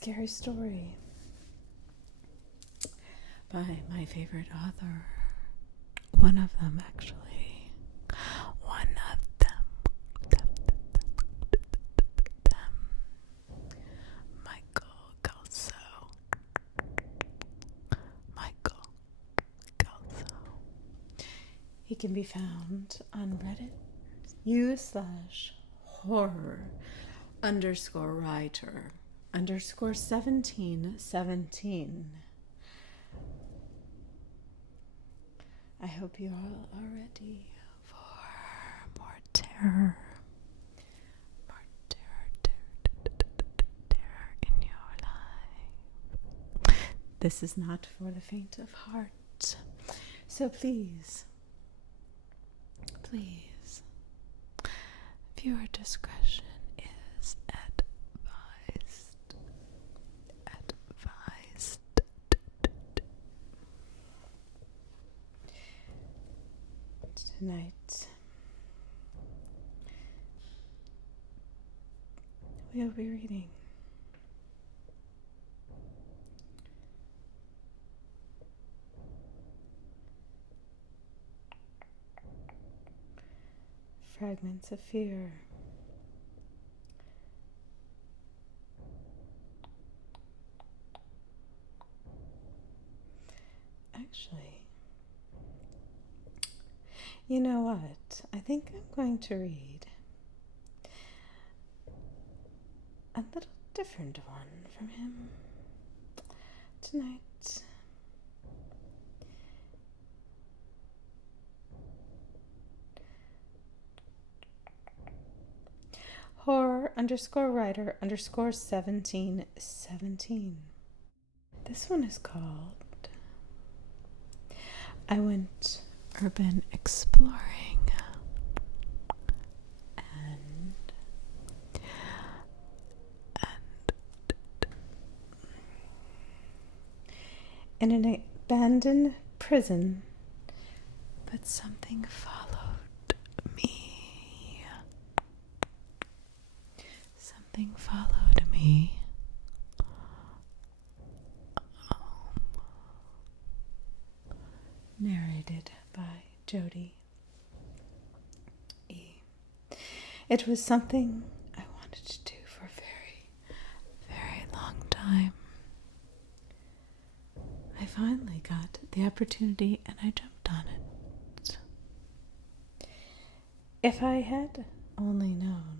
scary story by my favorite author. One of them, actually. One of them. Michael Kelso. Michael Kelso. He can be found on Reddit u/horror_writer_1717. I hope you all are ready for more terror. More terror in your life. This is not for the faint of heart. So please, viewer discretion is advised. Tonight, we'll be reading Fragments of Fear. Actually, you know what? I think I'm going to read a little different one from him tonight. Horror_writer_1717. This one is called I Went Urban Exploring. And in an abandoned prison, but something followed me. Something followed me. Narrated by Jodi. It was something I wanted to do for a very, very long time. I finally got the opportunity and I jumped on it. If I had only known.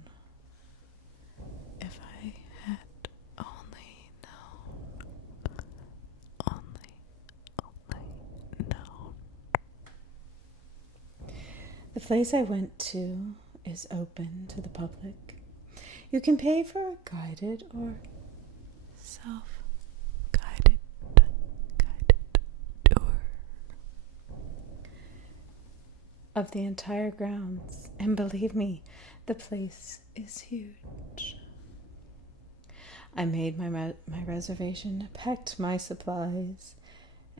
The place I went to is open to the public. You can pay for a guided or self-guided tour of the entire grounds. And believe me, the place is huge. I made my reservation, packed my supplies,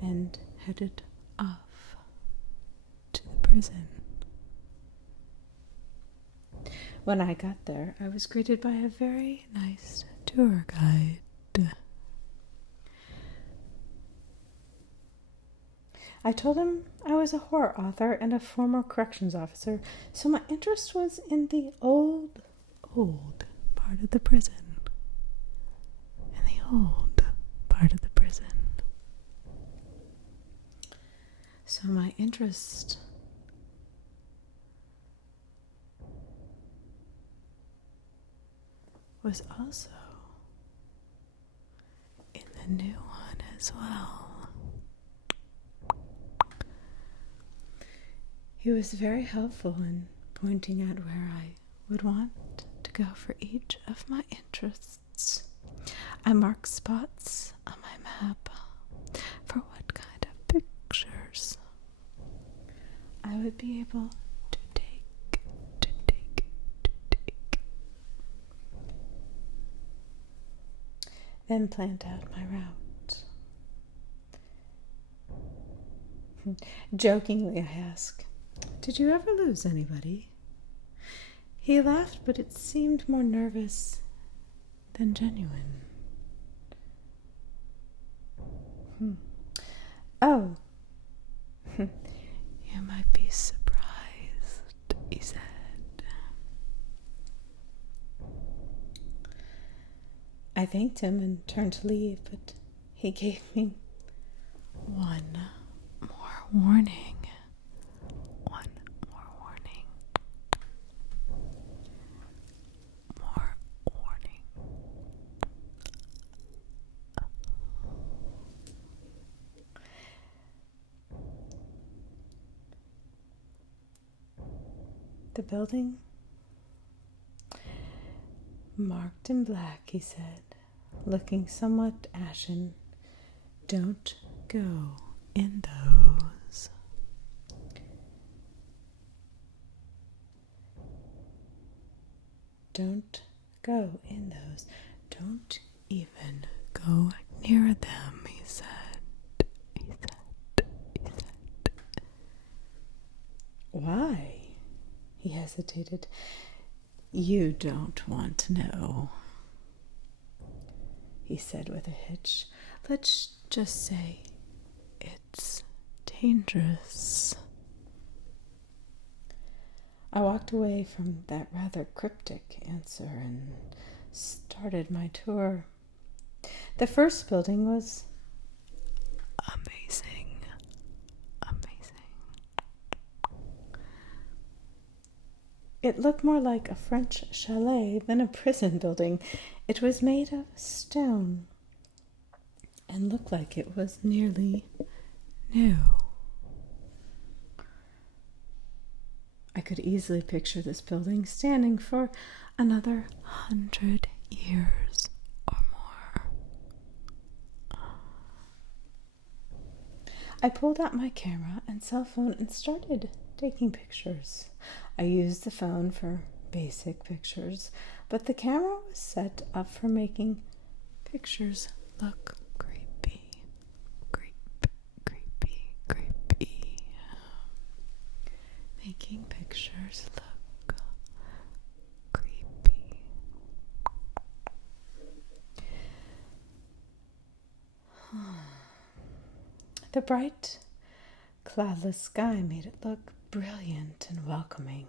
and headed off to the prison. When I got there, I was greeted by a very nice tour guide. I told him I was a horror author and a former corrections officer, so my interest was in the old part of the prison. So my interest was also in the new one as well. He was very helpful in pointing out where I would want to go for each of my interests. I marked spots on my map for what kind of pictures I would be able to take. Then planned out my route. Jokingly, I asked, "Did you ever lose anybody?" He laughed, but it seemed more nervous than genuine. Oh, you might be surprised, he said. I thanked him and turned to leave, but he gave me one more warning. One more warning. More warning. The building? Marked in black, he said, looking somewhat ashen. Don't go in those. Don't go in those. Don't even go near them, he said. He said. Why? He hesitated. You don't want to know, he said with a hitch. Let's just say it's dangerous. I walked away from that rather cryptic answer and started my tour. The first building was amazing. It looked more like a French chalet than a prison building. It was made of stone and looked like it was nearly new. I could easily picture this building standing for another 100 years or more. I pulled out my camera and cell phone and started taking pictures. I used the phone for basic pictures, but the camera was set up for making pictures look creepy. Making pictures look creepy. The bright, cloudless sky made it look brilliant and welcoming.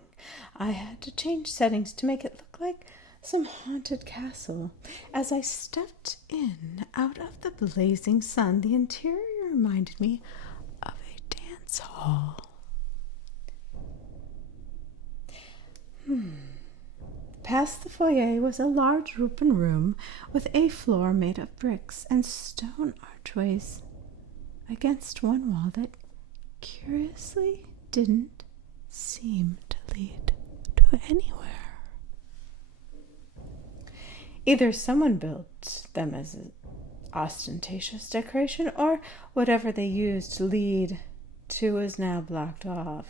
I had to change settings to make it look like some haunted castle. As I stepped in out of the blazing sun, the interior reminded me of a dance hall. Past the foyer was a large open room with a floor made of bricks and stone archways against one wall that curiously didn't seem to lead to anywhere. Either someone built them as an ostentatious decoration, or whatever they used to lead to was now blocked off.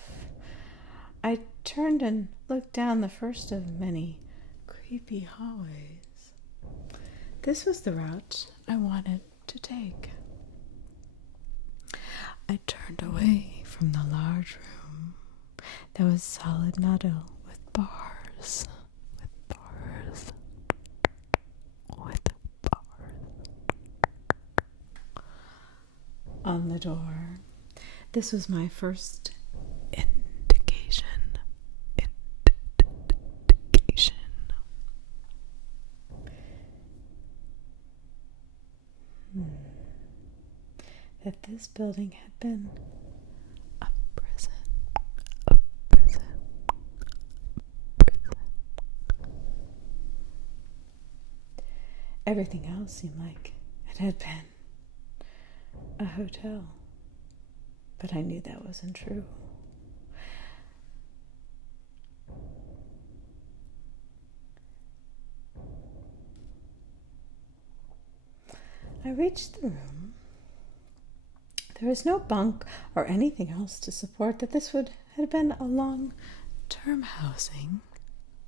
I turned and looked down the first of many creepy hallways. This was the route I wanted to take. I turned away from the large room that was solid metal with bars. On the door. This was my first indication that this building had been a prison. Everything else seemed like it had been a hotel, but I knew that wasn't true. I reached the room. There was no bunk or anything else to support that this would have been a long-term housing,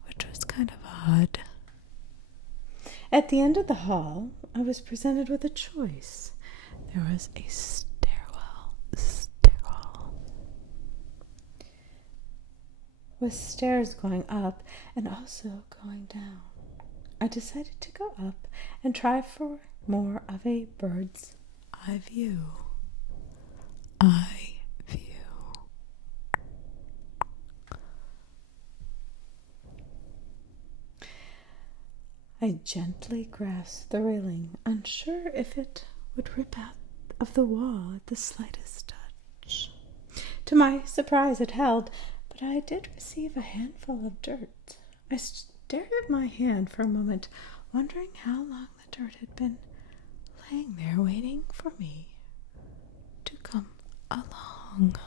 which was kind of odd. At the end of the hall, I was presented with a choice. There was a stairwell with stairs going up and also going down. I decided to go up and try for more of a bird's I view. I view. I gently grasped the railing, unsure if it would rip out of the wall at the slightest touch. To my surprise, it held, but I did receive a handful of dirt. I stared at my hand for a moment, wondering how long the dirt had been laying there waiting for me to come along.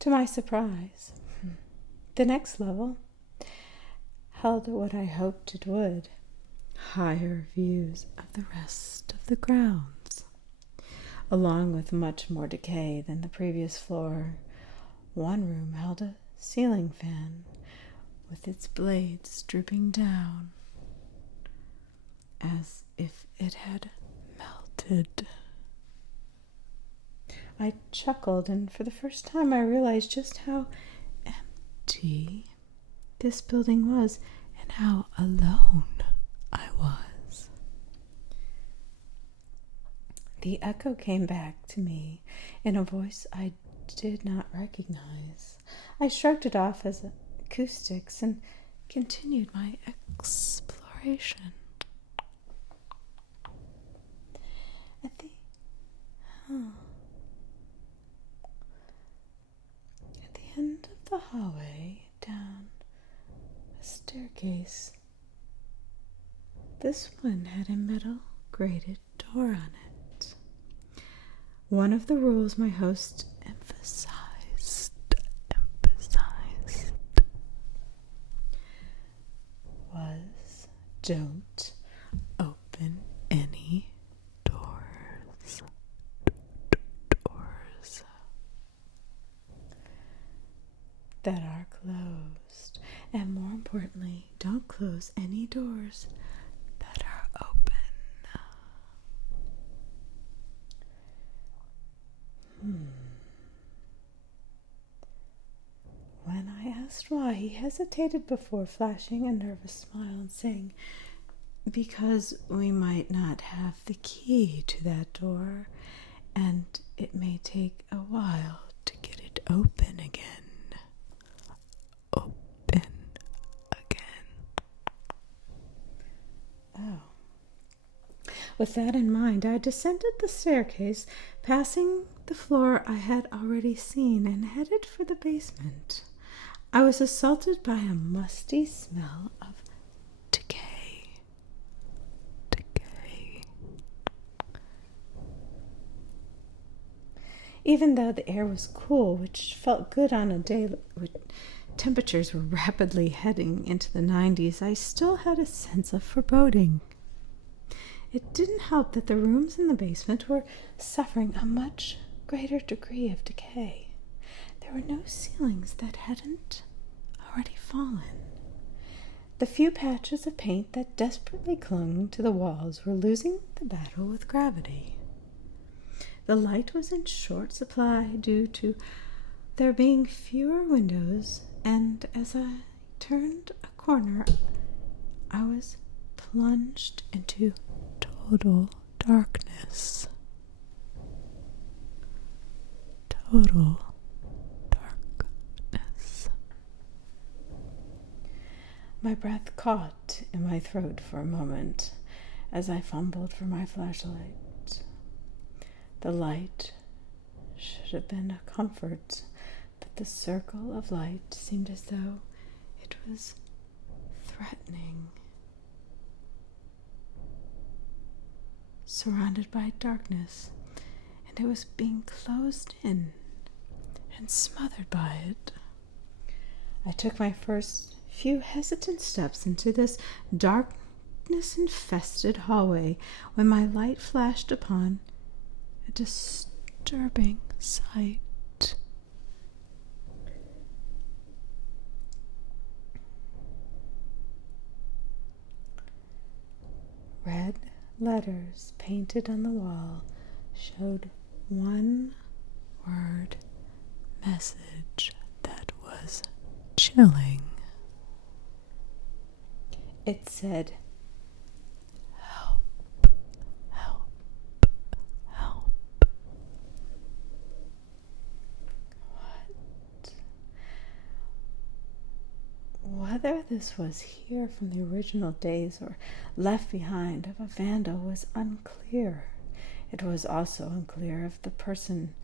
To my surprise, the next level held what I hoped it would, higher views of the rest of the grounds. Along with much more decay than the previous floor, one room held a ceiling fan with its blades drooping down as if it had melted. I chuckled, and for the first time I realized just how empty this building was and how alone I was. The echo came back to me in a voice I did not recognize. I shrugged it off as acoustics and continued my exploration. At the end of the hallway, down a staircase, this one had a metal grated door on it. One of the rules my host emphasized was don't open any doors that are closed, and more importantly, don't close any doors that are open. When I asked why, he hesitated before flashing a nervous smile and saying, "Because we might not have the key to that door, and it may take a while to get it open again." Oh. With that in mind, I descended the staircase, passing the floor I had already seen, and headed for the basement. I was assaulted by a musty smell of decay. Even though the air was cool, which felt good on a day when temperatures were rapidly heading into the 90s, I still had a sense of foreboding. It didn't help that the rooms in the basement were suffering a much greater degree of decay. There were no ceilings that hadn't already fallen. The few patches of paint that desperately clung to the walls were losing the battle with gravity. The light was in short supply due to there being fewer windows, and as I turned a corner, I was plunged into total darkness. My breath caught in my throat for a moment as I fumbled for my flashlight. The light should have been a comfort, but the circle of light seemed as though it was threatening. Surrounded by darkness, and it was being closed in and smothered by it. I took my first few hesitant steps into this darkness-infested hallway when my light flashed upon a disturbing sight. Red letters painted on the wall showed one word message that was chilling. It said, "Help, Whether this was here from the original days or left behind of a vandal was unclear. It was also unclear if the person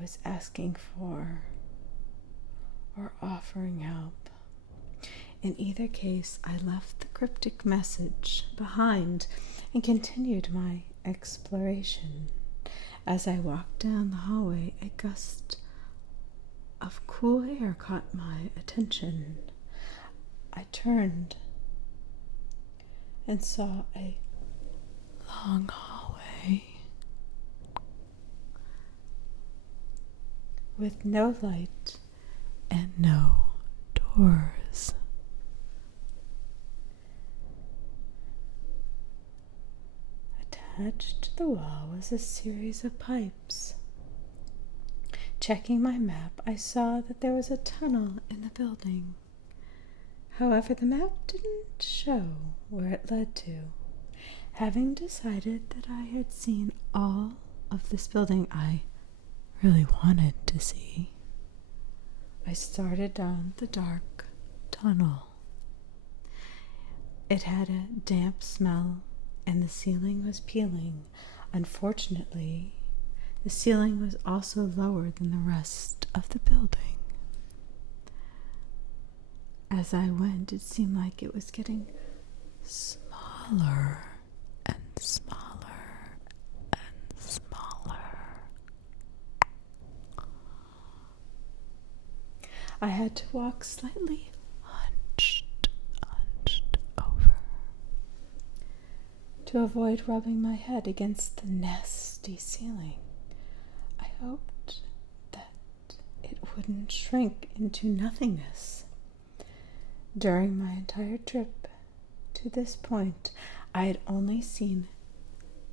was asking for or offering help. In either case, I left the cryptic message behind and continued my exploration. As I walked down the hallway, a gust of cool air caught my attention. I turned and saw a long hallway with no light and no doors. Attached to the wall was a series of pipes. Checking my map, I saw that there was a tunnel in the building. However, the map didn't show where it led to. Having decided that I had seen all of this building I really wanted to see, I started down the dark tunnel. It had a damp smell, and the ceiling was peeling. Unfortunately, the ceiling was also lower than the rest of the building. As I went, it seemed like it was getting smaller and smaller and smaller. I had to walk slightly hunched over to avoid rubbing my head against the nasty ceiling. I hoped that it wouldn't shrink into nothingness. During my entire trip to this point, I had only seen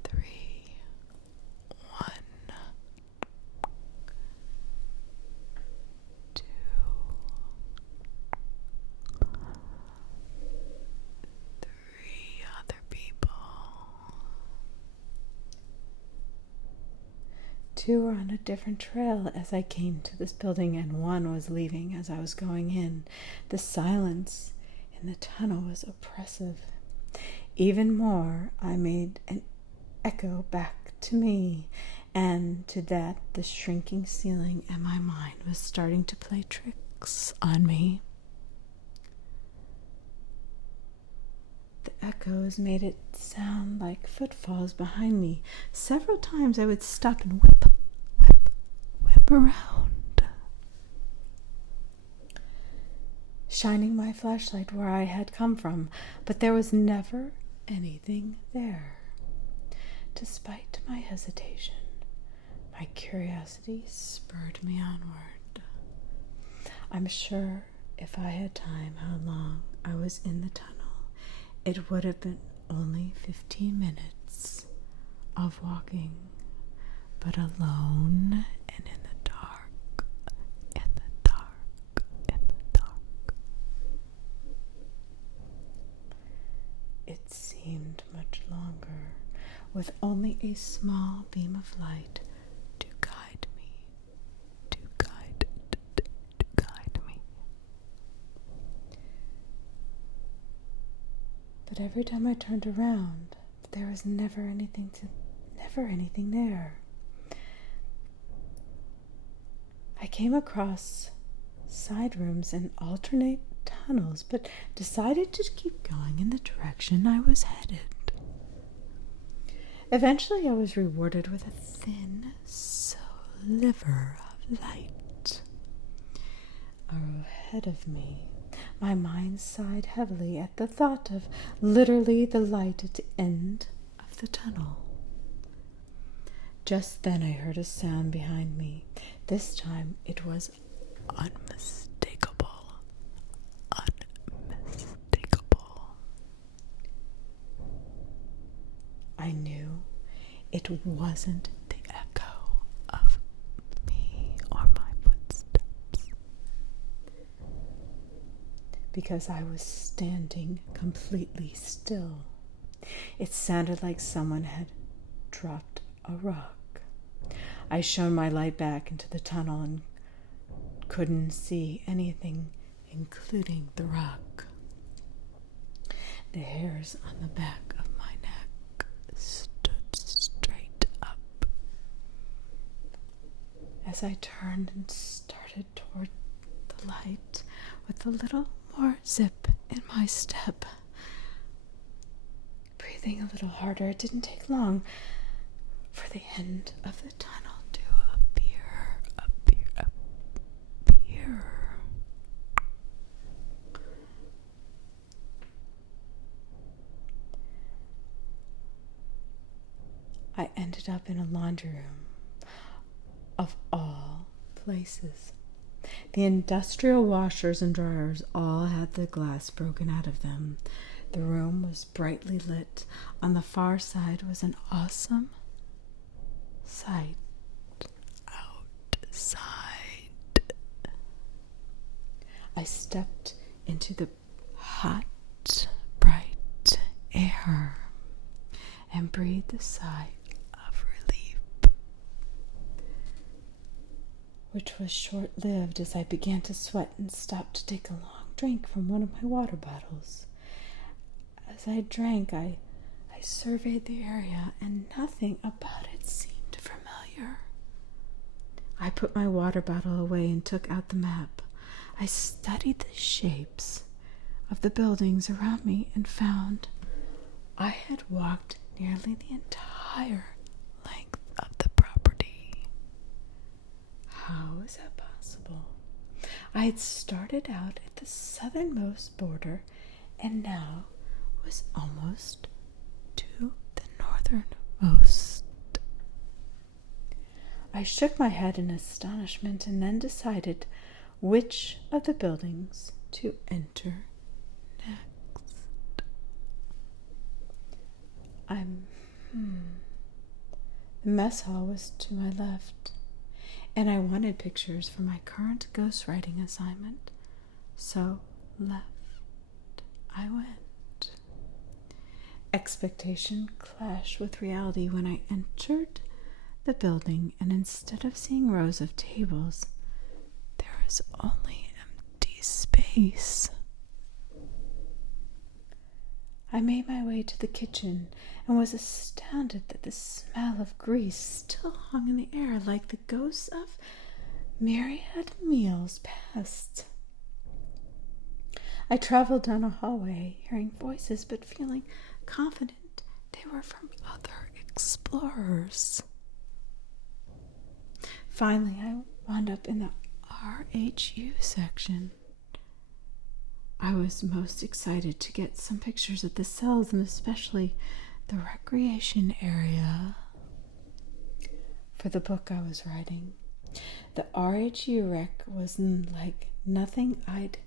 3, 1, 2, 3 other people. 2 were on a different trail as I came to this building, and 1 was leaving as I was going in. The silence in the tunnel was oppressive. Even more, I made an echo back to me, and to that the shrinking ceiling and my mind was starting to play tricks on me. The echoes made it sound like footfalls behind me. Several times I would stop and whip around, shining my flashlight where I had come from, but there was never anything there. Despite my hesitation, my curiosity spurred me onward. I'm sure if I had time how long I was in the tunnel, it would have been only 15 minutes of walking, but alone and in the dark, in the dark, in the dark. It seemed much longer, with only a small beam of light to guide me, to guide me. But every time I turned around, there was never anything there. I came across side rooms and alternate tunnels, but decided to keep going in the direction I was headed. Eventually, I was rewarded with a thin sliver of light ahead of me. My mind sighed heavily at the thought of literally the light at the end of the tunnel. Just then I heard a sound behind me. This time it was unmistakable. I knew it wasn't the echo of me or my footsteps, because I was standing completely still. It sounded like someone had dropped a rock. I shone my light back into the tunnel and couldn't see anything including the rug. The hairs on the back of my neck stood straight up. As I turned and started toward the light with a little more zip in my step, breathing a little harder, it didn't take long for the end of the tunnel to appear. I ended up in a laundry room, of all places. The industrial washers and dryers all had the glass broken out of them. The room was brightly lit. On the far side was an awesome sight outside. I stepped into the hot, bright air and breathed a sigh of relief, which was short-lived as I began to sweat and stopped to take a long drink from one of my water bottles. As I drank, I surveyed the area, and nothing about it seemed familiar. I put my water bottle away and took out the map. I studied the shapes of the buildings around me and found I had walked nearly the entire length of the property. How is that possible? I had started out at the southernmost border and now was almost to the northernmost. I shook my head in astonishment and then decided which of the buildings to enter next. The mess hall was to my left, and I wanted pictures for my current ghostwriting assignment, so left I went. Expectation clashed with reality when I entered the building, and instead of seeing rows of tables, there was only empty space. I made my way to the kitchen and was astounded that the smell of grease still hung in the air like the ghosts of myriad meals past. I traveled down a hallway, hearing voices but feeling confident they were from other explorers. Finally, I wound up in the RHU section. I was most excited to get some pictures of the cells and especially the recreation area for the book I was writing. The RHU rec was like nothing I'd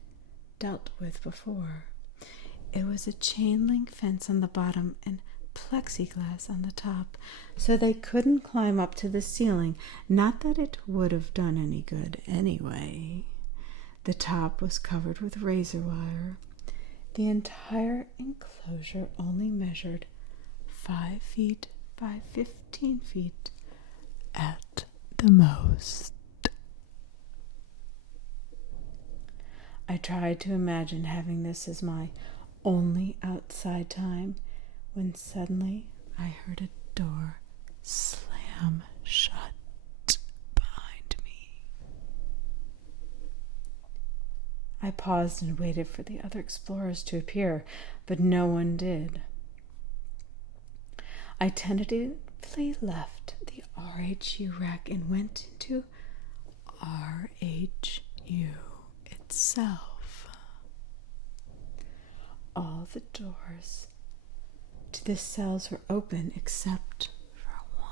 dealt with before. It was a chain link fence on the bottom and plexiglass on the top, so they couldn't climb up to the ceiling. Not that it would have done any good anyway. The top was covered with razor wire. The entire enclosure only measured 5 feet by 15 feet at the most. I tried to imagine having this as my only outside time when suddenly I heard a door slam shut behind me. I paused and waited for the other explorers to appear, but no one did. I tentatively left the RHU rack and went into RHU itself. All the doors to the cells were open except for one.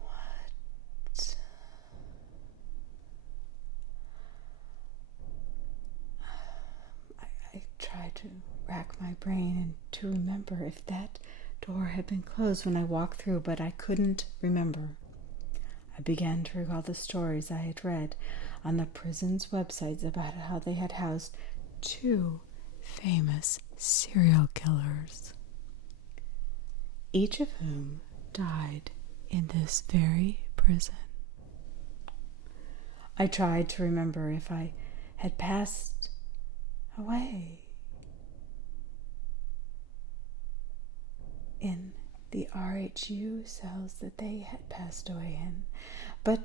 What? I tried to rack my brain and to remember if that door had been closed when I walked through, but I couldn't remember. I began to recall the stories I had read on the prison's websites about how they had housed 2 famous serial killers, each of whom died in this very prison. I tried to remember if I had passed away in the RHU cells that they had passed away in, but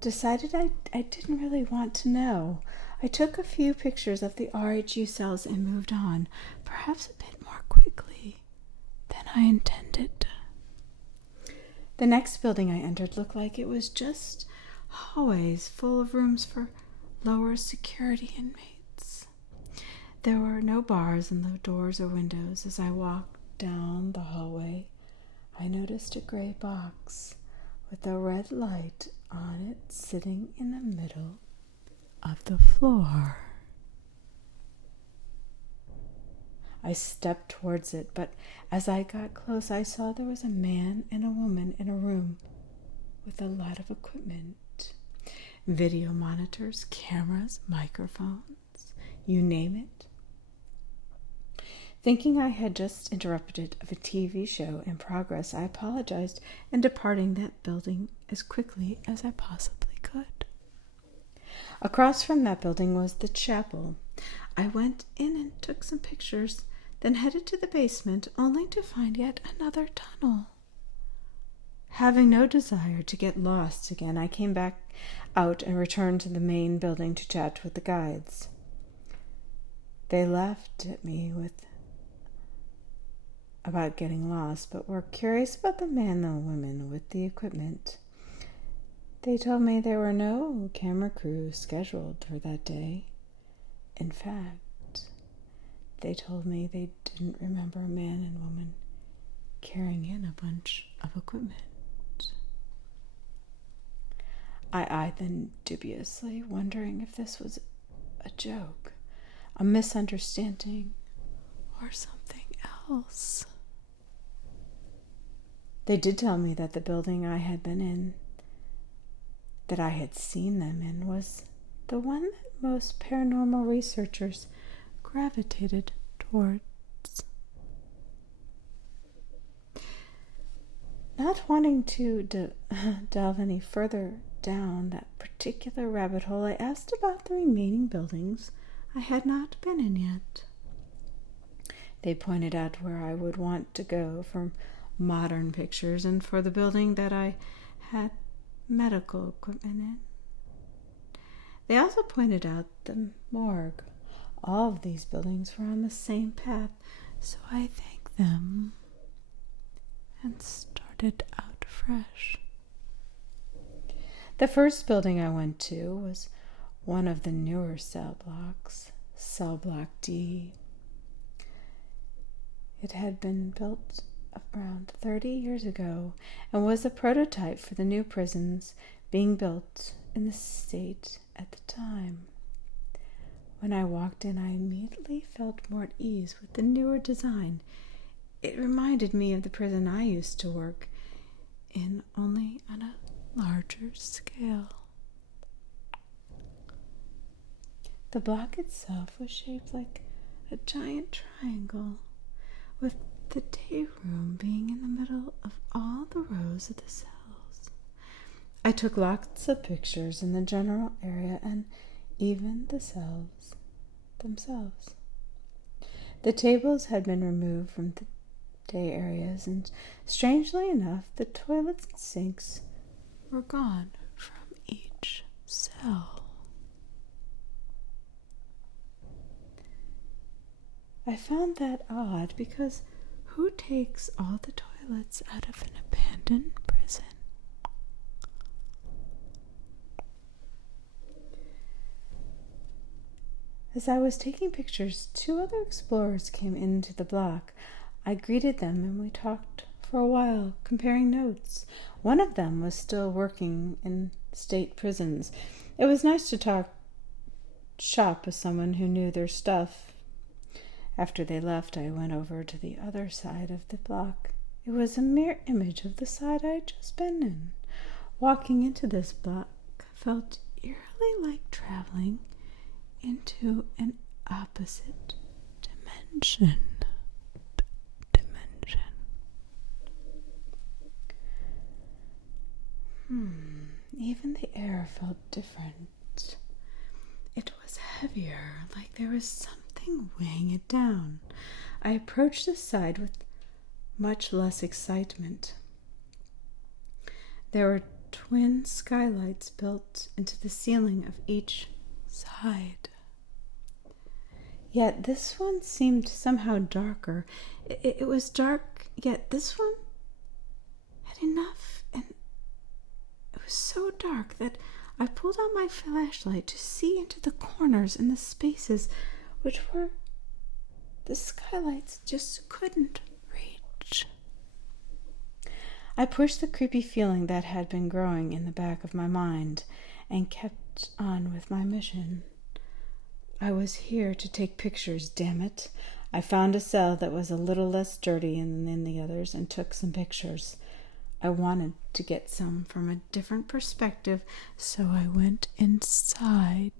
decided I didn't really want to know. I took a few pictures of the RHU cells and moved on, perhaps a bit more quickly than I intended. The next building I entered looked like it was just hallways full of rooms for lower security inmates. There were no bars in the doors or windows. As I walked down the hallway, I noticed a gray box with a red light on it sitting in the middle of the floor. I stepped towards it, but as I got close, I saw there was a man and a woman in a room with a lot of equipment. Video monitors, cameras, microphones, you name it. Thinking I had just interrupted a TV show in progress, I apologized and departing that building as quickly as I possibly could. Across from that building was the chapel. I went in and took some pictures, then headed to the basement, only to find yet another tunnel. Having no desire to get lost again, I came back out and returned to the main building to chat with the guides. They laughed at me about getting lost, but were curious about the man and women with the equipment. They told me there were no camera crews scheduled for that day. In fact, they told me they didn't remember a man and woman carrying in a bunch of equipment. I eyed them dubiously, wondering if this was a joke, a misunderstanding, or something else. They did tell me that the building I had been in, that I had seen them in, was the one that most paranormal researchers gravitated towards. Not wanting to delve any further down that particular rabbit hole, I asked about the remaining buildings I had not been in yet. They pointed out where I would want to go for modern pictures and for the building that I had medical equipment in. They also pointed out the morgue. All of these buildings were on the same path, so I thanked them and started out fresh. The first building I went to was one of the newer cell blocks, Cell Block D. It had been built around 30 years ago and was a prototype for the new prisons being built in the state at the time. When I walked in, I immediately felt more at ease with the newer design. It reminded me of the prison I used to work in, only on a larger scale. The block itself was shaped like a giant triangle, with the day room being in the middle of all the rows of the cells. I took lots of pictures in the general area and even the cells themselves. The tables had been removed from the day areas, and strangely enough, the toilets and sinks were gone from each cell. I found that odd because who takes all the toilets out of an abandoned prison? As I was taking pictures, 2 other explorers came into the block. I greeted them and we talked for a while, comparing notes. One of them was still working in state prisons. It was nice to talk shop with someone who knew their stuff. After they left, I went over to the other side of the block. It was a mirror image of the side I'd just been in. Walking into this block felt eerily like traveling into an opposite dimension. even the air felt different. It was heavier, like there was something weighing it down. I approached the side with much less excitement. There were twin skylights built into the ceiling of each side. Yet this one seemed somehow darker. It was dark, yet this one had enough, and it was so dark that I pulled out my flashlight to see into the corners and the spaces which were the skylights just couldn't reach. I pushed the creepy feeling that had been growing in the back of my mind and kept on with my mission. I was here to take pictures, damn it. I found a cell that was a little less dirty than the others and took some pictures. I wanted to get some from a different perspective, so I went inside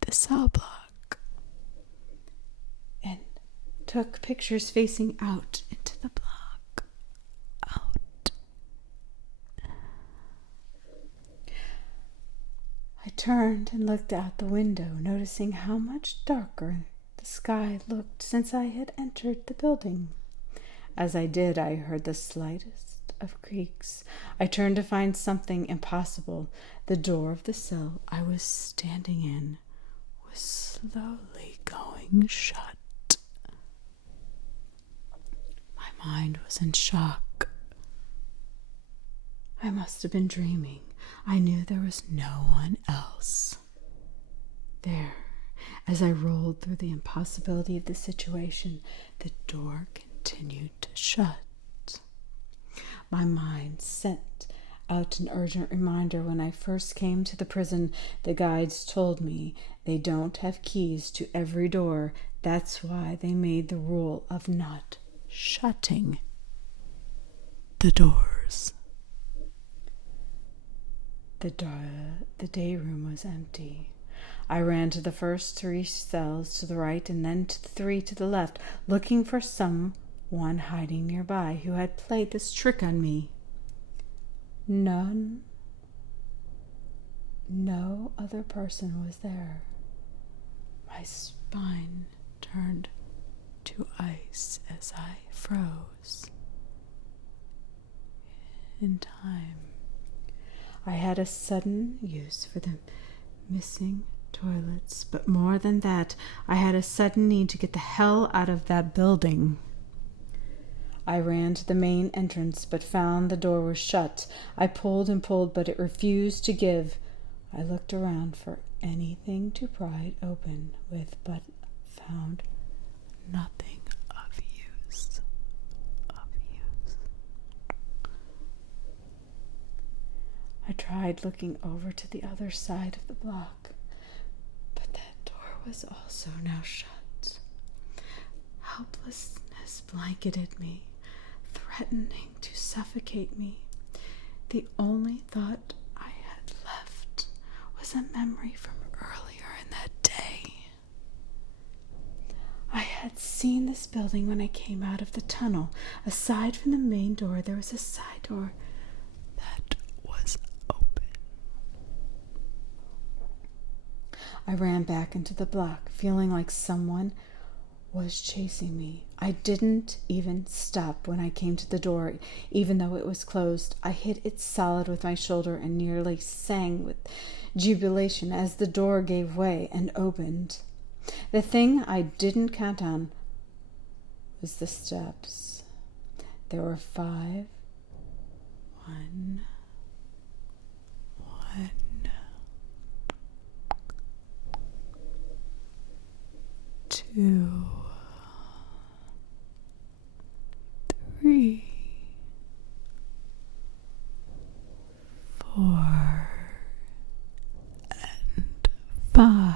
the cell block and took pictures facing out into the block. Out. I turned and looked out the window, noticing how much darker the sky looked since I had entered the building. As I did, I heard the slightest of creaks. I turned to find something impossible. The door of the cell I was standing in was slowly going shut. My mind was in shock. I must have been dreaming. I knew there was no one else there. As I rolled through the impossibility of the situation, the door continued to shut. My mind sent out an urgent reminder. When I first came to the prison, the guides told me they don't have keys to every door. That's why they made the rule of not shutting the doors. The day room was empty. I ran to the first 3 cells to the right and then to the 3 to the left, looking for someone hiding nearby who had played this trick on me. No other person was there. My spine turned to ice as I froze in time. I had a sudden use for the missing toilets, but more than that, I had a sudden need to get the hell out of that building. I ran to the main entrance, but found the door was shut. I pulled and pulled, but it refused to give. I looked around for anything to pry it open with, but found nothing of use. I tried looking over to the other side of the block, but that door was also now shut. Helplessness blanketed me, threatening to suffocate me. The only thought I had left was a memory from earlier in that day. I had seen this building when I came out of the tunnel. Aside from the main door, there was a side door that was open. I ran back into the block, feeling like someone was chasing me. I didn't even stop when I came to the door, even though it was closed. I hit it solid with my shoulder and nearly sang with jubilation as the door gave way and opened. The thing I didn't count on was the steps. There were 5. 1, 2, 3, 4, and 5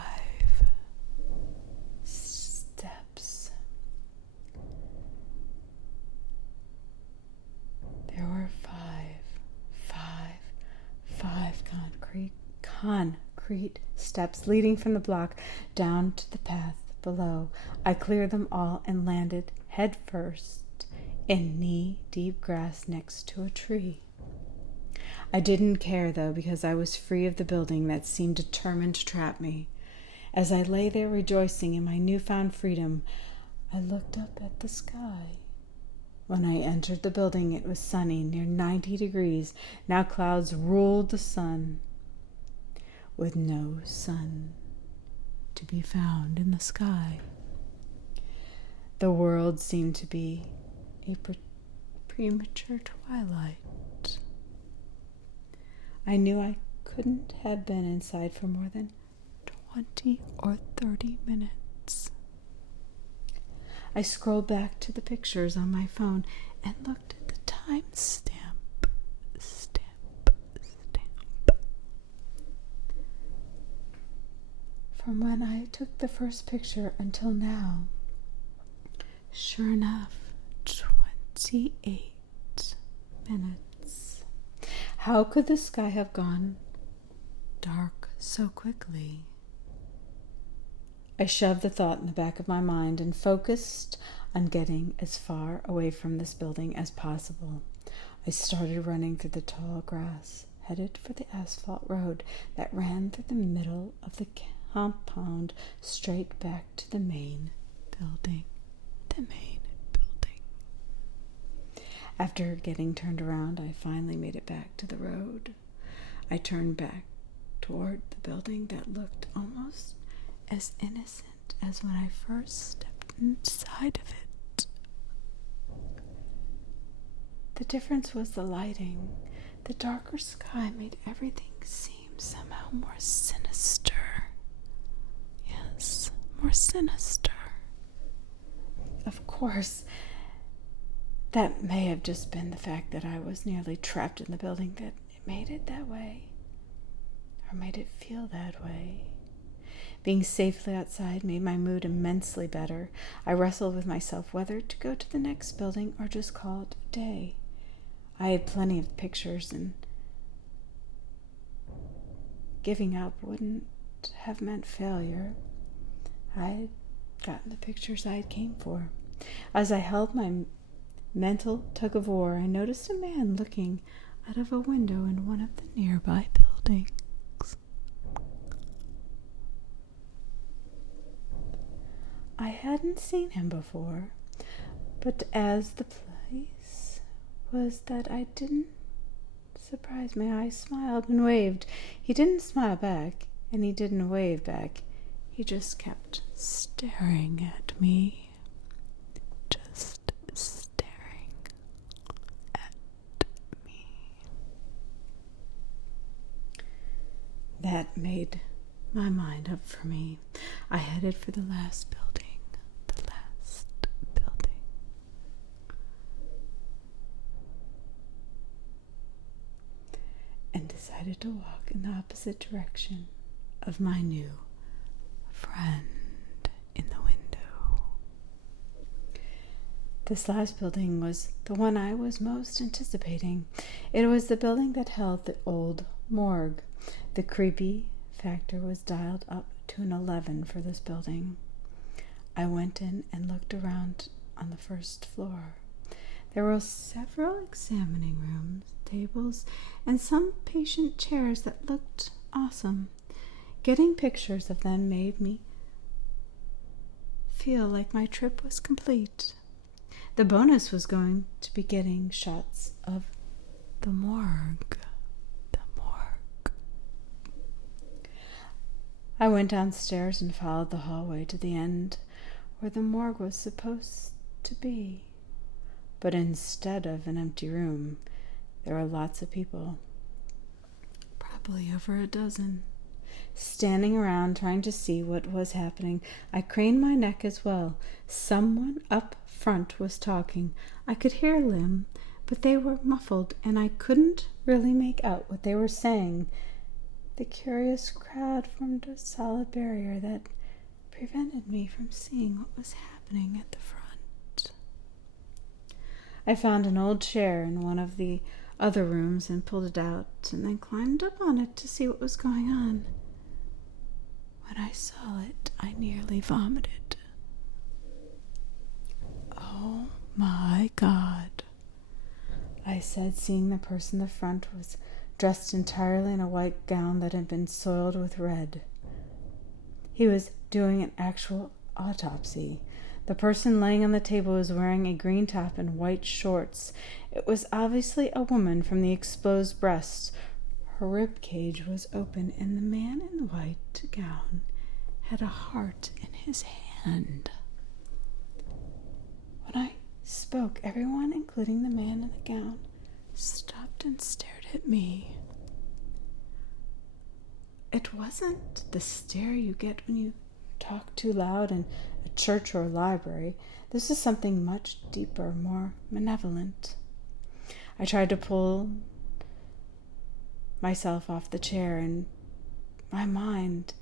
steps. There were 5 concrete steps leading from the block down to the path below. I cleared them all and landed head first in knee-deep grass next to a tree. I didn't care, though, because I was free of the building that seemed determined to trap me. As I lay there rejoicing in my newfound freedom, I looked up at the sky. When I entered the building, it was sunny, near 90 degrees. Now clouds ruled the sun, with no sun to be found in the sky. The world seemed to be a premature twilight. I knew I couldn't have been inside for more than 20 or 30 minutes. I scrolled back to the pictures on my phone and looked at the time stamp. From when I took the first picture until now. Sure enough, 28 minutes. How could the sky have gone dark so quickly? I shoved the thought in the back of my mind and focused on getting as far away from this building as possible. I started running through the tall grass, headed for the asphalt road that ran through the middle of the compound, straight back to the main building. After getting turned around, I finally made it back to the road. I turned back toward the building that looked almost as innocent as when I first stepped inside of it. The difference was the lighting. The darker sky made everything seem somehow more sinister. Yes, more sinister. Of course, that may have just been the fact that I was nearly trapped in the building that made it that way, or made it feel that way. Being safely outside made my mood immensely better. I wrestled with myself whether to go to the next building or just call it a day. I had plenty of pictures, and giving up wouldn't have meant failure. I had gotten the pictures I came for. As I held my mental tug-of-war, I noticed a man looking out of a window in one of the nearby buildings. I hadn't seen him before, but as the place was that I didn't surprise me, I smiled and waved. He didn't smile back, and he didn't wave back. He just kept staring at me. Just staring at me. That made my mind up for me. I headed for the last building. And decided to walk in the opposite direction of my new friend in the window. This last building was the one I was most anticipating. It was the building that held the old morgue. The creepy factor was dialed up to an 11 for this building. I went in and looked around on the first floor. There were several examining rooms, tables, and some patient chairs that looked awesome. Getting pictures of them made me feel like my trip was complete. The bonus was going to be getting shots of the morgue. I went downstairs and followed the hallway to the end where the morgue was supposed to be. But instead of an empty room, there were lots of people, probably over a dozen, standing around trying to see what was happening. I craned my neck as well. Someone up front was talking. I could hear them, but they were muffled, and I couldn't really make out what they were saying. The curious crowd formed a solid barrier that prevented me from seeing what was happening at the front. I found an old chair in one of the other rooms and pulled it out, and then climbed up on it to see what was going on. When I saw it, I nearly vomited. "Oh my God," I said, seeing the person in the front was dressed entirely in a white gown that had been soiled with red. He was doing an actual autopsy. The person laying on the table was wearing a green top and white shorts. It was obviously a woman from the exposed breasts. Her rib cage was open, and the man in the white gown had a heart in his hand. When I spoke, everyone, including the man in the gown, stopped and stared at me. It wasn't the stare you get when you talk too loud in a church or a library. This is something much deeper, more malevolent. I tried to pull myself off the chair, and my mind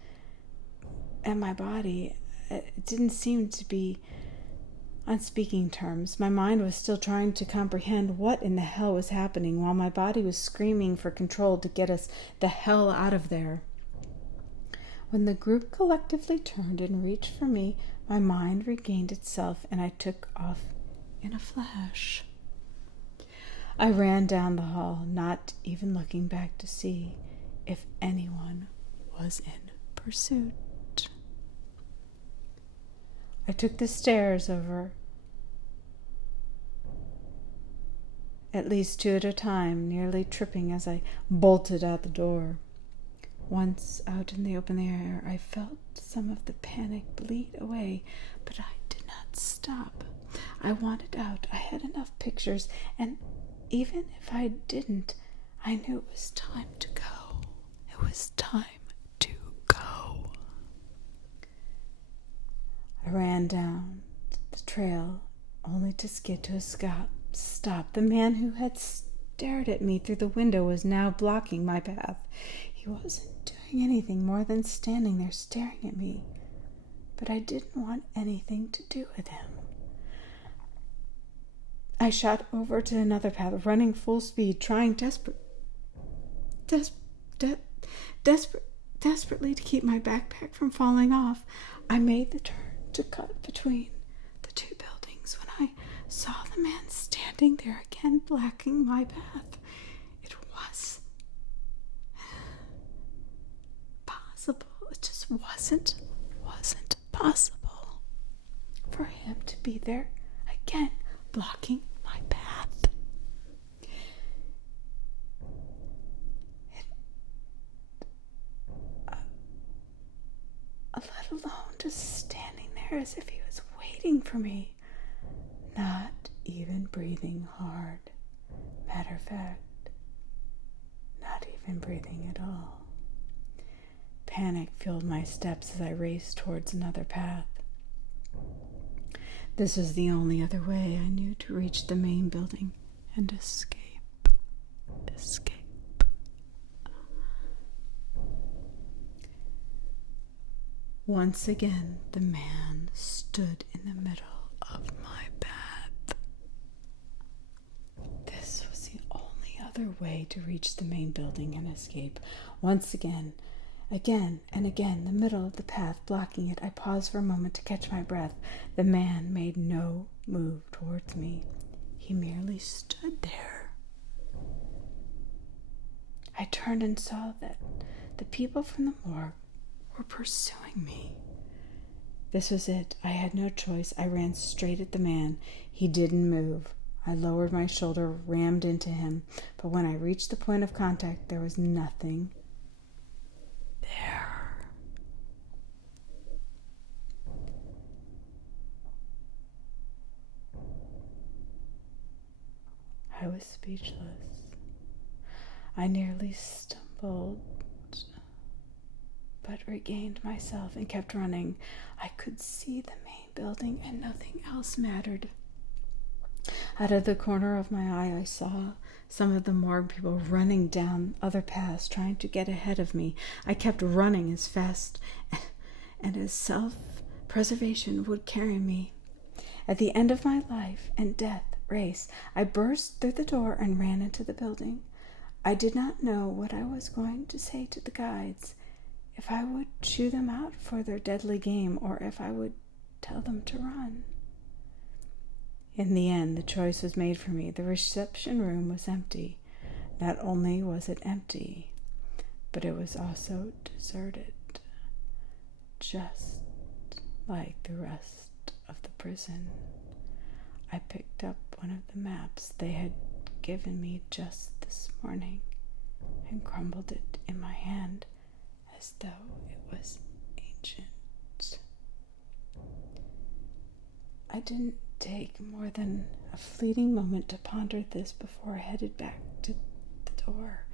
and my body, it didn't seem to be on speaking terms. My mind was still trying to comprehend what in the hell was happening, while my body was screaming for control to get us the hell out of there. When the group collectively turned and reached for me, my mind regained itself, and I took off in a flash. I ran down the hall, not even looking back to see if anyone was in pursuit. I took the stairs over at least 2 at a time, nearly tripping as I bolted out the door. Once out in the open air, I felt some of the panic bleed away, but I did not stop. I wanted out. I had enough pictures, and even if I didn't, I knew it was time to go. It was time to go. I ran down the trail, only to skid to a stop. The man who had stared at me through the window was now blocking my path. He wasn't doing anything more than standing there staring at me, but I didn't want anything to do with him. I shot over to another path, running full speed, trying desperately to keep my backpack from falling off. I made the turn to cut between the 2 buildings when I saw the man standing there again, blocking my path. It was possible. It just wasn't possible for him to be there again, blocking my path. Let alone just standing there as if he was waiting for me, not even breathing hard. Matter of fact, not even breathing at all. Panic filled my steps as I raced towards another path. This was the only other way I knew to reach the main building and escape. Once again, the man stood in the middle of my path. This was the only other way to reach the main building and escape. Once again and again, the middle of the path blocking it. I paused for a moment to catch my breath. The man made no move towards me. He merely stood there. I turned and saw that the people from the morgue were pursuing me. This was it. I had no choice. I ran straight at the man. He didn't move. I lowered my shoulder, rammed into him, but when I reached the point of contact, there was nothing there. I was speechless. I nearly stumbled, but regained myself and kept running. I could see the main building and nothing else mattered. Out of the corner of my eye, I saw some of the morgue people running down other paths, trying to get ahead of me. I kept running as fast and as self-preservation would carry me. At the end of my life and death race, I burst through the door and ran into the building. I did not know what I was going to say to the guides, if I would chew them out for their deadly game, or if I would tell them to run. In the end, the choice was made for me. The reception room was empty. Not only was it empty, but it was also deserted, just like the rest of the prison. I picked up one of the maps they had given me just this morning and crumbled it in my hand as though it was ancient. I didn't take more than a fleeting moment to ponder this before I headed back to the door.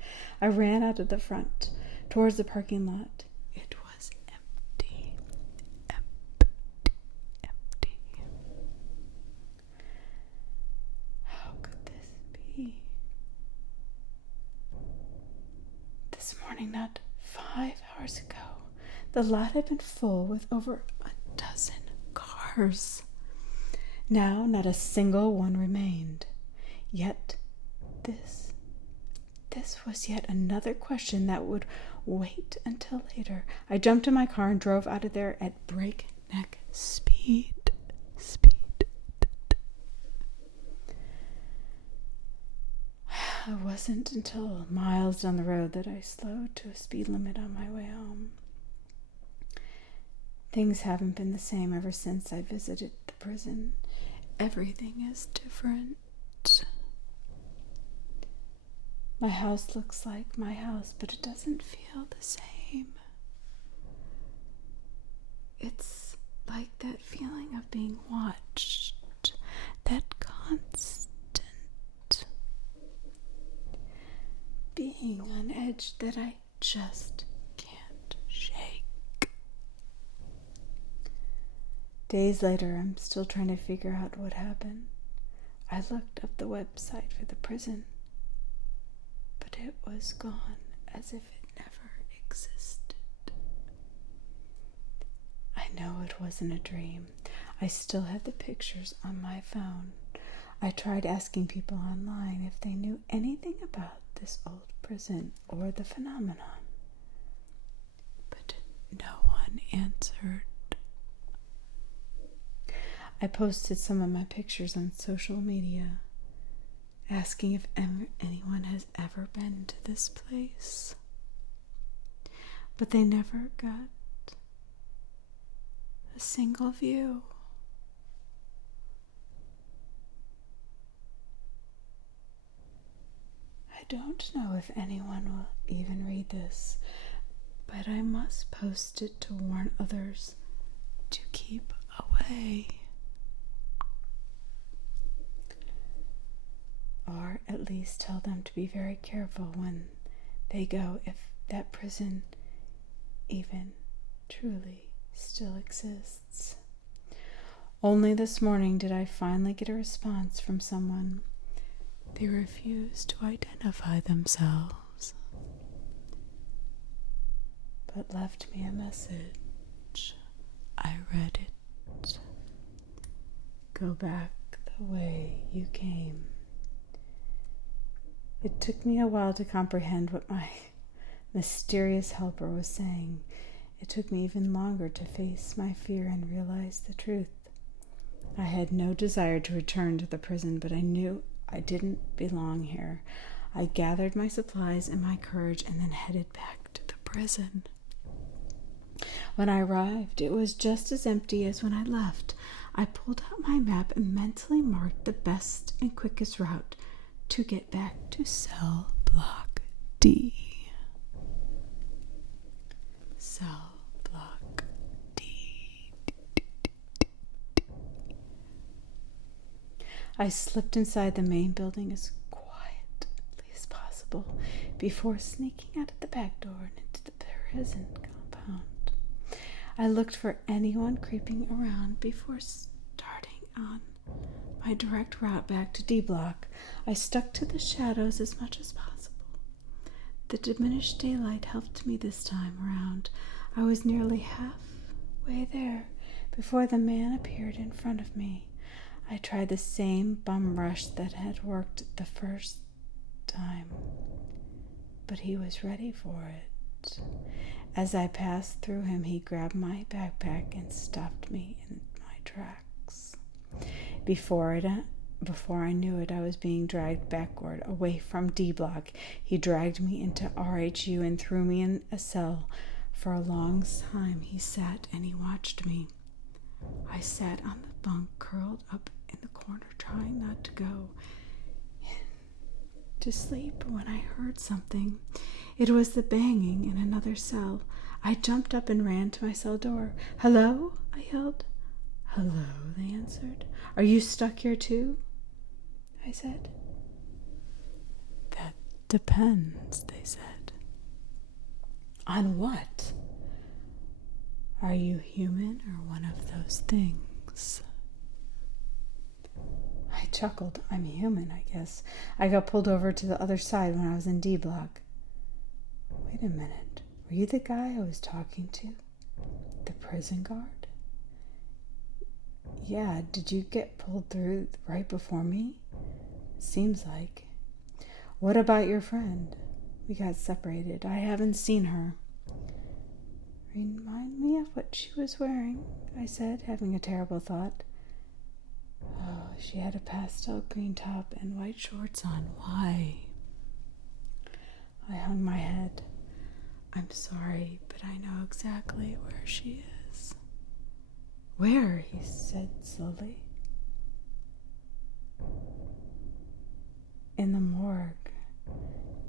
I ran out of the front towards the parking lot. It was empty. Empty. How could this be? This morning, not 5 hours ago, the lot had been full with over a dozen cars. Now not a single one remained. Yet this was yet another question that would wait until later. I jumped in my car and drove out of there at breakneck speed. It wasn't until miles down the road that I slowed to a speed limit on my way home. Things haven't been the same ever since I visited the prison. Everything is different. My house looks like my house, but it doesn't feel the same. It's like that feeling of being watched, that constant being on edge that I just can't shake. Days later, I'm still trying to figure out what happened. I looked up the website for the prison, but it was gone as if it never existed. I know it wasn't a dream. I still have the pictures on my phone. I tried asking people online if they knew anything about this old prison or the phenomenon, but no one answered. I posted some of my pictures on social media, asking if anyone has ever been to this place, but they never got a single view. I don't know if anyone will even read this, but I must post it to warn others to keep away. Or at least tell them to be very careful when they go, if that prison even truly still exists. Only this morning did I finally get a response from someone. They refused to identify themselves, but left me a message. I read it. Go back the way you came. It took me a while to comprehend what my mysterious helper was saying. It took me even longer to face my fear and realize the truth. I had no desire to return to the prison, but I knew I didn't belong here. I gathered my supplies and my courage and then headed back to the prison. When I arrived, it was just as empty as when I left. I pulled out my map and mentally marked the best and quickest route to get back to cell block D. Cell block D. I slipped inside the main building as quietly as possible before sneaking out of the back door and into the prison compound. I looked for anyone creeping around before starting on my direct route back to D block. I stuck to the shadows as much as possible. The diminished daylight helped me this time around. I was nearly halfway there before the man appeared in front of me. I tried the same bum rush that had worked the first time, but he was ready for it. As I passed through him, he grabbed my backpack and stopped me in my tracks. Before Before I knew it, I was being dragged backward, away from D Block. He dragged me into RHU and threw me in a cell. For a long time he sat and he watched me. I sat on the bunk, curled up in the corner, trying not to go to sleep when I heard something. It was the banging in another cell. I jumped up and ran to my cell door. "Hello?" I yelled. "Hello," they answered. "Are you stuck here too?" I said. "That depends," they said. "On what? Are you human or one of those things?" I chuckled. "I'm human, I guess. I got pulled over to the other side when I was in D Block." "Wait a minute. Were you the guy I was talking to? The prison guard?" "Yeah, did you get pulled through right before me?" "Seems like." "What about your friend?" "We got separated. I haven't seen her." "Remind me of what she was wearing," I said, having a terrible thought. "Oh, she had a pastel green top and white shorts on. Why?" I hung my head. "I'm sorry, but I know exactly where she is." "Where?" he said slowly. "In the morgue.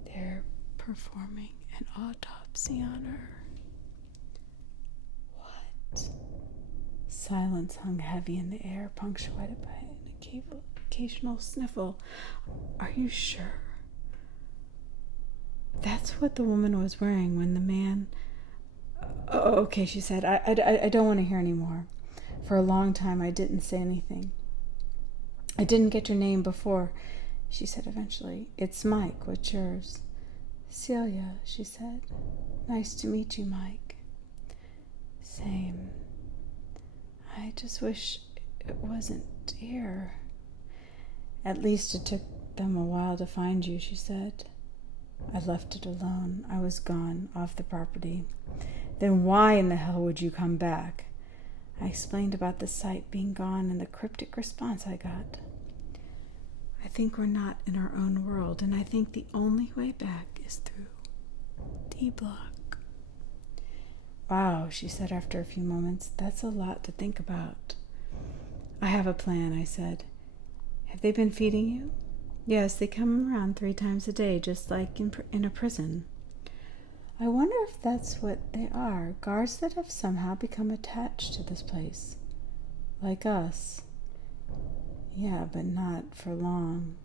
They're performing an autopsy on her." What? Silence hung heavy in the air, punctuated by an occasional sniffle. "Are you sure?" "That's what the woman was wearing when the man..." "Oh, okay," she said. I don't want to hear any more." For a long time I didn't say anything. "I didn't get your name before," she said eventually. "It's Mike. What's yours?" "Celia," she said. "Nice to meet you, Mike." "Same. I just wish it wasn't here." "At least it took them a while to find you," she said. "I left it alone. I was gone, off the property." "Then why in the hell would you come back?" I explained about the site being gone and the cryptic response I got. "I think we're not in our own world, and I think the only way back is through D Block." "Wow," she said after a few moments. "That's a lot to think about." "I have a plan," I said. "Have they been feeding you?" "Yes, they come around 3 times a day, just like in a prison." "I wonder if that's what they are, guards that have somehow become attached to this place. Like us." "Yeah, but not for long."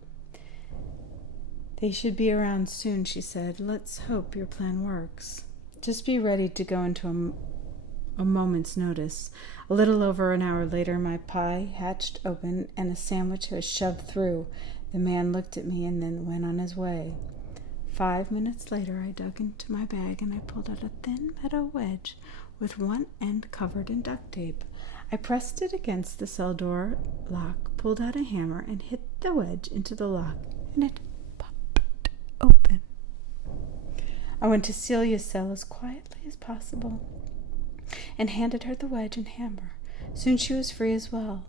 "They should be around soon," she said. "Let's hope your plan works. Just be ready to go into a moment's notice." A little over an hour later, my pie hatched open and a sandwich was shoved through. The man looked at me and then went on his way. 5 minutes later, I dug into my bag and I pulled out a thin metal wedge with one end covered in duct tape. I pressed it against the cell door lock, pulled out a hammer, and hit the wedge into the lock, and it popped open. I went to Celia's cell as quietly as possible and handed her the wedge and hammer. Soon she was free as well.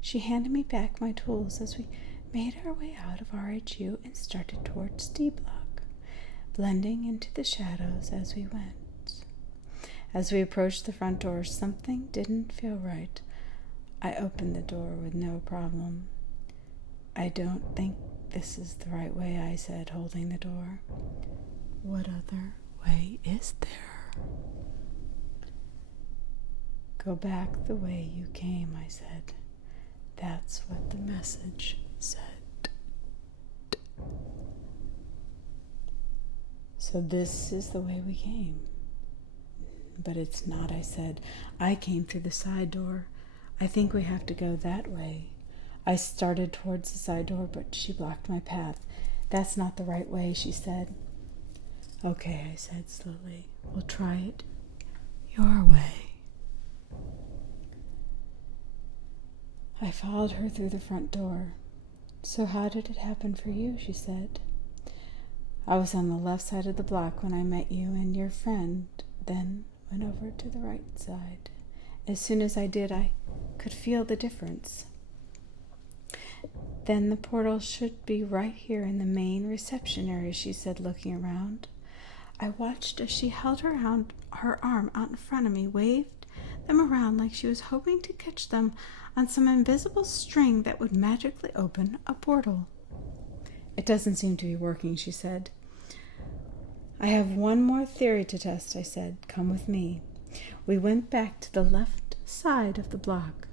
She handed me back my tools as we made our way out of RHU and started towards D Block, blending into the shadows as we went. As we approached the front door, something didn't feel right. I opened the door with no problem. "I don't think this is the right way," I said, holding the door. "What other way is there?" "Go back the way you came," I said. "That's what the message said." "So this is the way we came." "But it's not," I said. "I came through the side door. I think we have to go that way." I started towards the side door, but she blocked my path. "That's not the right way," she said. "Okay," I said slowly. "We'll try it your way." I followed her through the front door. "So how did it happen for you?" she said. "I was on the left side of the block when I met you and your friend, then went over to the right side. As soon as I did, I could feel the difference. Then the portal should be right here in the main reception area, she said, looking around. I watched as she held her arm out in front of me, waved them around like she was hoping to catch them on some invisible string that would magically open a portal. It doesn't seem to be working, she said. I have one more theory to test, I said. Come with me. We went back to the left side of the block.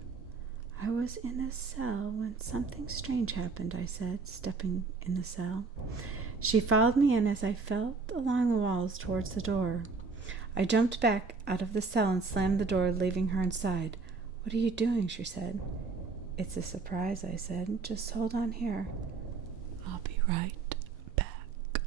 I was in a cell when something strange happened, I said, stepping in the cell. She followed me in as I felt along the walls towards the door. I jumped back out of the cell and slammed the door, leaving her inside. What are you doing? She said. It's a surprise, I said. Just hold on here. I'll be right back.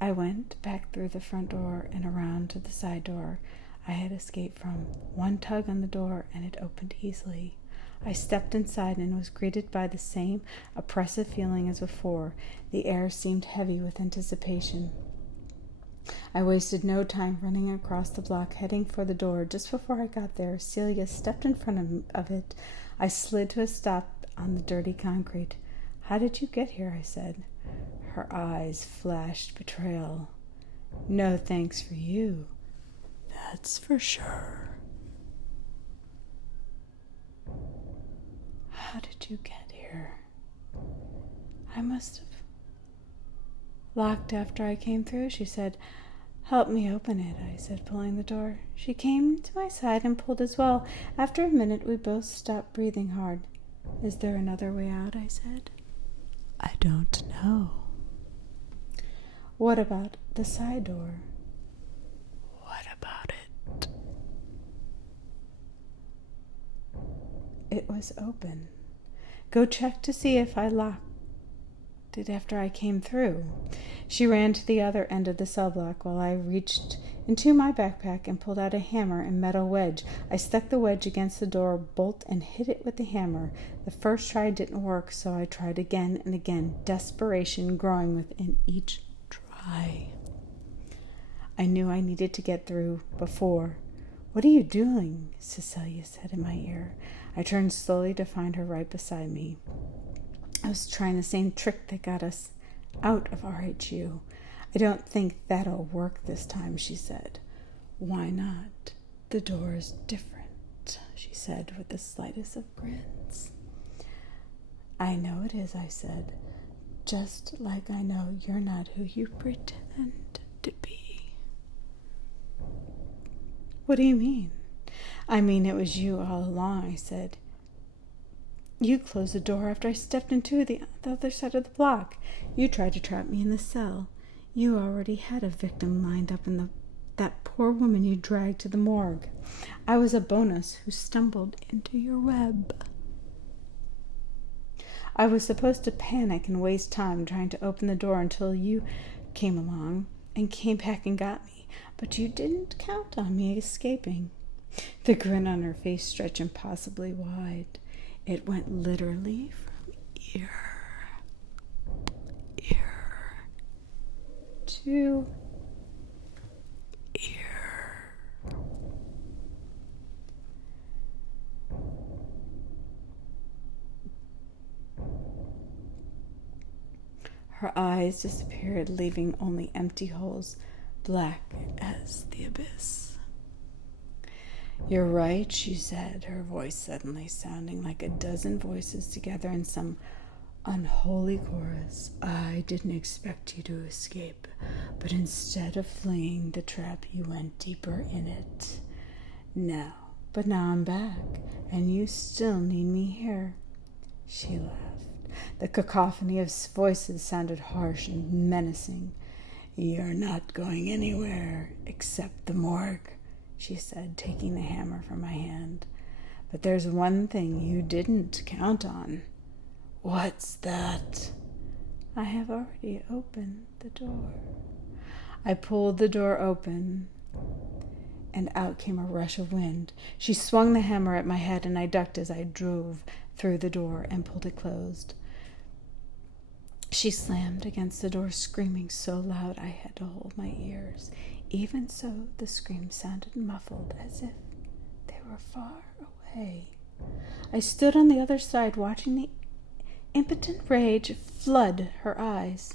I went back through the front door and around to the side door I had escaped from. One tug on the door and it opened easily. I stepped inside and was greeted by the same oppressive feeling as before. The air seemed heavy with anticipation. I wasted no time running across the block, heading for the door. Just before I got there, Celia stepped in front of it. I slid to a stop on the dirty concrete. How did you get here? I said. Her eyes flashed betrayal. No thanks for you. That's for sure. How did you get here? I must have locked after I came through, she said. Help me open it, I said, pulling the door. She came to my side and pulled as well. After a minute, we both stopped breathing hard. Is there another way out? I said. I don't know. What about the side door? What about it? It was open. Go check to see if I locked it after I came through. She ran to the other end of the cell block while I reached into my backpack and pulled out a hammer and metal wedge. I stuck the wedge against the door bolt and hit it with the hammer. The first try didn't work, so I tried again and again, desperation growing within each try. I knew I needed to get through before. What are you doing? Celia said in my ear. I turned slowly to find her right beside me. I was trying the same trick that got us out of RHU. I don't think that'll work this time, she said. Why not? The door is different, she said with the slightest of grins. I know it is, I said, just like I know you're not who you pretend to be. What do you mean? I mean it was you all along, I said. You closed the door after I stepped into the other side of the block. You tried to trap me in the cell. You already had a victim lined up in that poor woman you dragged to the morgue. I was a bonus who stumbled into your web. I was supposed to panic and waste time trying to open the door until you came along and came back and got me. But you didn't count on me escaping. The grin on her face stretched impossibly wide. It went literally from ear to ear. Her eyes disappeared, leaving only empty holes, black as the abyss. You're right, she said, her voice suddenly sounding like a dozen voices together in some unholy chorus. I didn't expect you to escape, but instead of fleeing the trap, you went deeper in it. Now I'm back, and you still need me here. She laughed. The cacophony of voices sounded harsh and menacing. You're not going anywhere except the morgue, she said, taking the hammer from my hand. But there's one thing you didn't count on. What's that? I have already opened the door. I pulled the door open, and out came a rush of wind. She swung the hammer at my head, and I ducked as I drove through the door and pulled it closed. She slammed against the door, screaming so loud I had to hold my ears. Even so, the screams sounded muffled, as if they were far away. I stood on the other side, watching the impotent rage flood her eyes.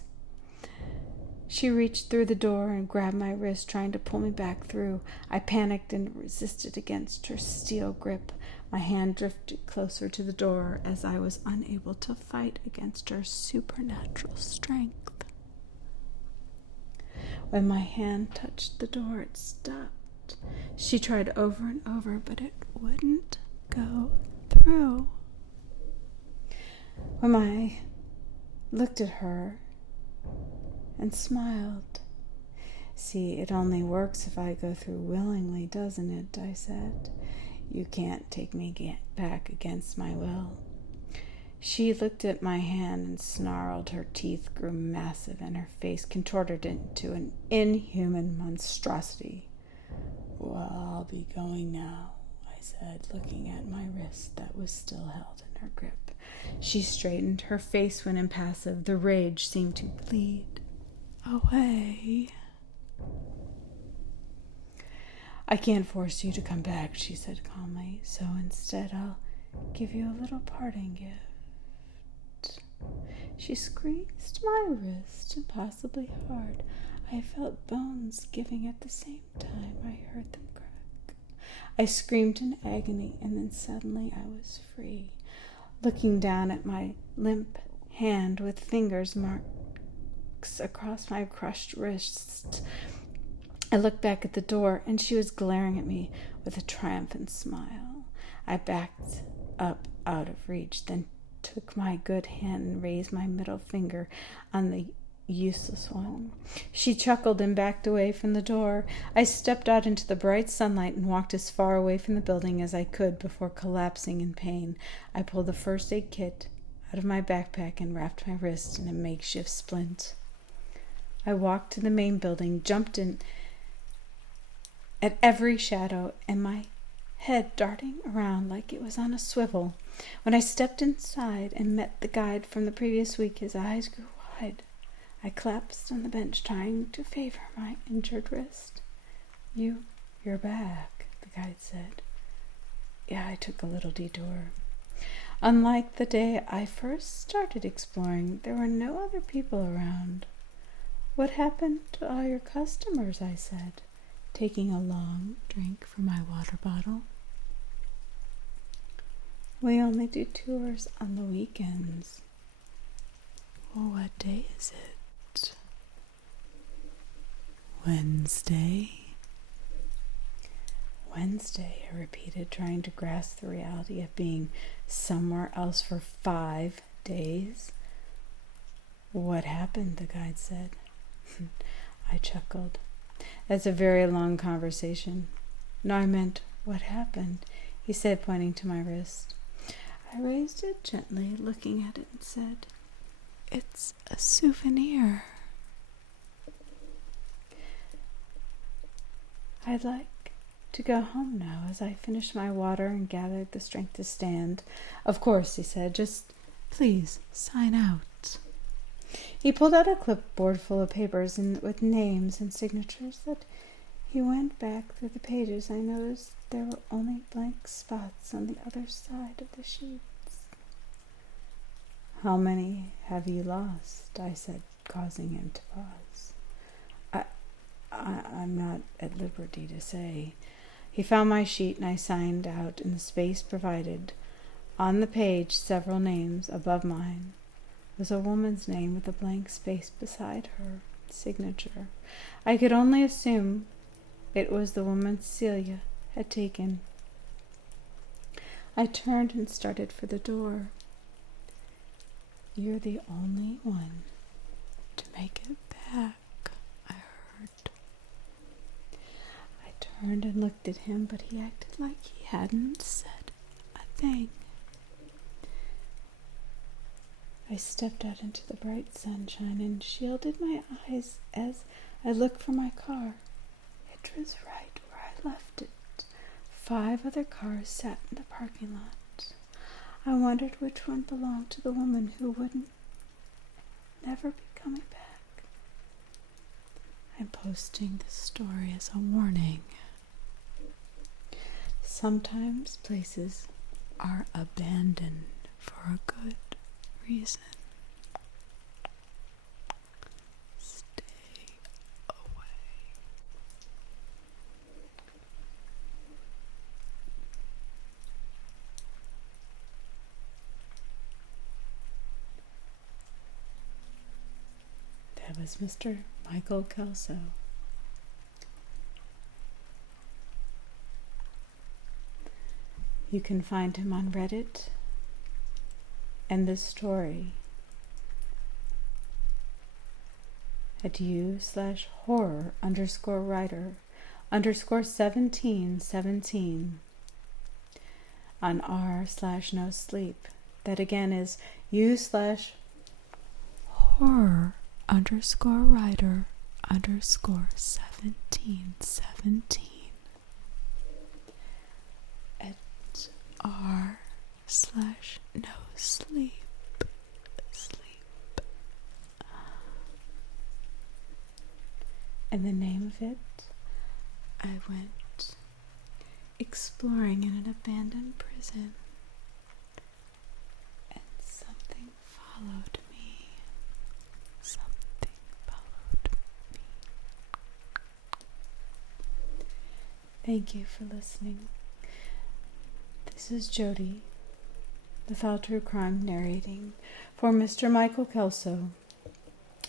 She reached through the door and grabbed my wrist, trying to pull me back through. I panicked and resisted against her steel grip. My hand drifted closer to the door as I was unable to fight against her supernatural strength. When my hand touched the door, it stopped. She tried over and over, but it wouldn't go through. When I looked at her and smiled. "See, it only works if I go through willingly, doesn't it?" I said. "You can't take me back against my will." She looked at my hand and snarled. Her teeth grew massive and her face contorted into an inhuman monstrosity. "Well, I'll be going now," I said, looking at my wrist that was still held in her grip. She straightened. Her face went impassive. The rage seemed to bleed away. "I can't force you to come back," she said calmly, "so instead I'll give you a little parting gift." She squeezed my wrist impossibly hard. I felt bones giving at the same time. I heard them crack. I screamed in agony, and then suddenly I was free. Looking down at my limp hand with fingers marks across my crushed wrists, I looked back at the door, and she was glaring at me with a triumphant smile. I backed up out of reach, then took my good hand and raised my middle finger on the useless one. She chuckled and backed away from the door. I stepped out into the bright sunlight and walked as far away from the building as I could before collapsing in pain. I pulled the first aid kit out of my backpack and wrapped my wrist in a makeshift splint. I walked to the main building, jumped in at every shadow, and my head darting around like it was on a swivel. When I stepped inside and met the guide from the previous week, his eyes grew wide. I collapsed on the bench, trying to favor my injured wrist. You're back," the guide said. "Yeah, I took a little detour." Unlike the day I first started exploring, there were no other people around. "What happened to all your customers?" I said, taking a long drink from my water bottle. "We only do tours on the weekends." "Well, what day is it?" "Wednesday." "Wednesday," I repeated, trying to grasp the reality of being somewhere else for 5 days. "What happened?" the guide said. I chuckled. "That's a very long conversation." "No, I meant, what happened?" he said, pointing to my wrist. I raised it gently, looking at it, and said, "It's a souvenir." "I'd like to go home now," as I finished my water and gathered the strength to stand. "Of course," he said, "just please sign out." He pulled out a clipboard full of papers with names and signatures. That he went back through the pages, I noticed there were only blank spots on the other side of the sheets. "How many have you lost?" I said, causing him to pause. I'm not at liberty to say." He found my sheet, and I signed out in the space provided. On the page, several names. Above mine was a woman's name with a blank space beside her signature. I could only assume it was the woman Celia had taken. I turned and started for the door. "You're the only one to make it back," I heard. I turned and looked at him, but he acted like he hadn't said a thing. I stepped out into the bright sunshine and shielded my eyes as I looked for my car. It was right where I left it. 5 other cars sat in the parking lot. I wondered which one belonged to the woman who wouldn't never be coming back. I'm posting this story as a warning. Sometimes places are abandoned for a good reason. Stay away. That was Mr. Michael Kelso. You can find him on Reddit and this story at u/horror_writer_1717 on r/no sleep. That again is u/horror_writer_1717 at r/no sleep. And the name of it, I went exploring in an abandoned prison, and something followed me. Thank you for listening. This is Jodi, the Foul True Crime, narrating for Mr. Michael Kelso,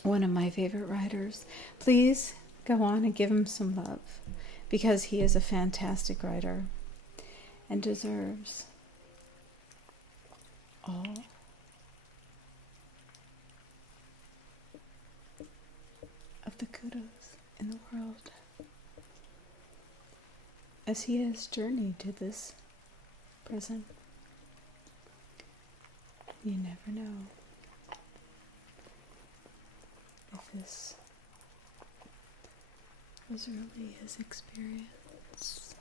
one of my favorite writers. Please go on and give him some love, because he is a fantastic writer and deserves all of the kudos in the world, as he has journeyed to this prison. You never know if this was really his experience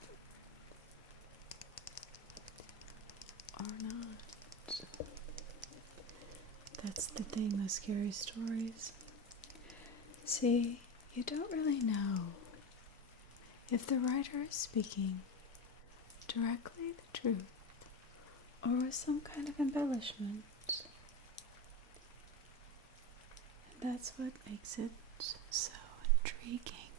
or not. That's the thing with scary stories. See, you don't really know if the writer is speaking directly the truth or with some kind of embellishment. And that's what makes it so intriguing.